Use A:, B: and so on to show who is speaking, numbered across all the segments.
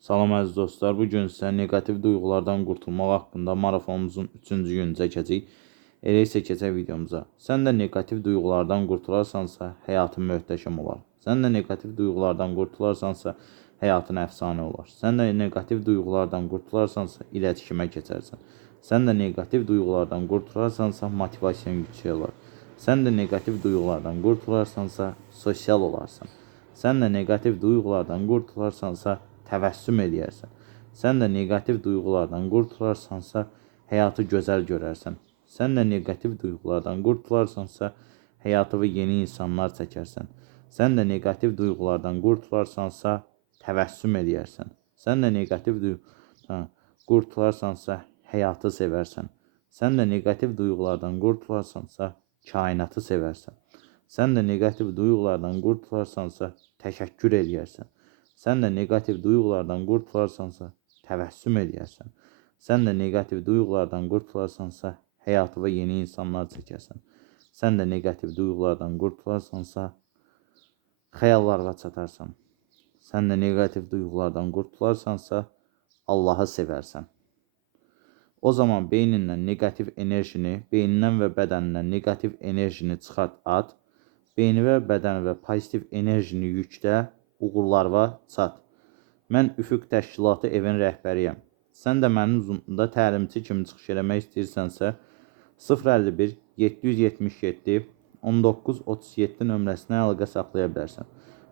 A: Salam əziz dostlar, bu gün sizə neqativ duyğulardan qurtulmaq haqqında marafonumuzun 3-cü günü çəkəcəyik. Elə isə keçək videomuza. Sən də neqativ duyğulardan qurtularsansa, həyatın möhtəşəm olar. Sən də neqativ duyğulardan qurtularsansa, həyatın əfsanə olar. Sən də neqativ duyğulardan qurtularsansa, iletişimə keçərsən. Sən də neqativ duyğulardan qurtularsansa, motivasiyan yüksələr. Sən də neqativ duyğulardan qurtularsansa, sosial olarsan. Sən də neqativ duyğulardan qurtularsansa, təvəssüm eləyərsən. Sən də neqativ duyğulardan qurtularsansa, həyatı gözəl görərsən. Sən də neqativ duyğulardan qurtularsansa, həyatı və yeni insanlar çəkərsən. Sən də neqativ duyğulardan qurtularsansa, təvəssüm eləyərsən. Sən də neqativ duyğulardan qurtularsansa, həyatı sevərsən. Sən də neqativ duyğulardan qurtularsansa, kainatı sevərsən. Sən də neqativ duyğulardan qurtularsansa, təşəkkür eləyərsən. Sən də neqativ duyğulardan qurtularsansa, təvəssüm eləyərsən. Sən də neqativ duyğulardan qurtularsansa, həyatı və yeni insanlar çəkərsən. Sən də neqativ duyğulardan qurtularsansa, xəyallara çatarsan. Sən də neqativ duyğulardan qurtularsansa, Allahı sevərsən. O zaman beynindən neqativ enerjini, beynindən və bədənindən neqativ enerjini çıxart, at. Beyni və bədəni və pozitiv enerjini yüklə, uğurlarına çat. Mən Üfüq Təşkilatı evin rəhbəriyəm. Sən də mənim Zoom-da təlimçi kimi çıxış eləmək istəyirsənsə, 051 777 1937 nömrəsinə əlaqə saxlaya bilərsən.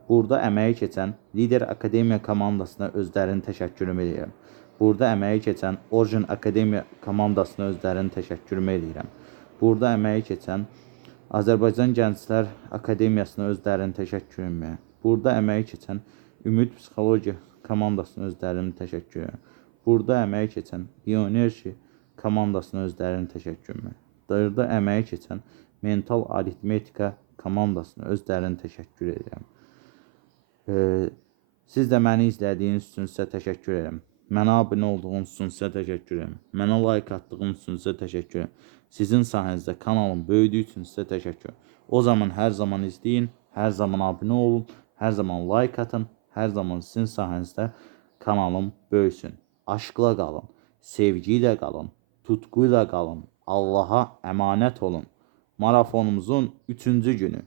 A: Burada əməyi keçən Lider Akademiya komandasına özlərinin təşəkkürümü edirəm. Burada əməyi keçən Origin Akademiya komandasına özlərinin təşəkkürümü edirəm. Burada əməyi keçən Azərbaycan Gənclər Akademiyasına özlərinin təşəkkürümü. Burada əməyi keçən Ümid Psixologiya komandasına özlərinin təşəkkürü. Burada əməyi keçən Bioenerji komandasına özlərinin təşəkkürü. Burada əməyi keçən Mental Aritmetika komandasına özlərinin təşəkkür edirəm. Siz də məni izlədiyiniz üçün sizə təşəkkür edirəm. Mənə abunə olduğunuz üçün sizə təşəkkür edirəm. Mənə like atdığınız üçün sizə təşəkkür edirəm. Sizin sayənizdə kanalım böyüdüyü üçün sizə təşəkkür. O zaman hər zaman izləyin, hər zaman abunə olun, hər zaman like atın, hər zaman sizin sayənizdə kanalım böyüsün. Aşkla qalın, sevgi ilə qalın, tutku ilə qalın. Allaha əmanət olun. Marafonumuzun 3-cü günü.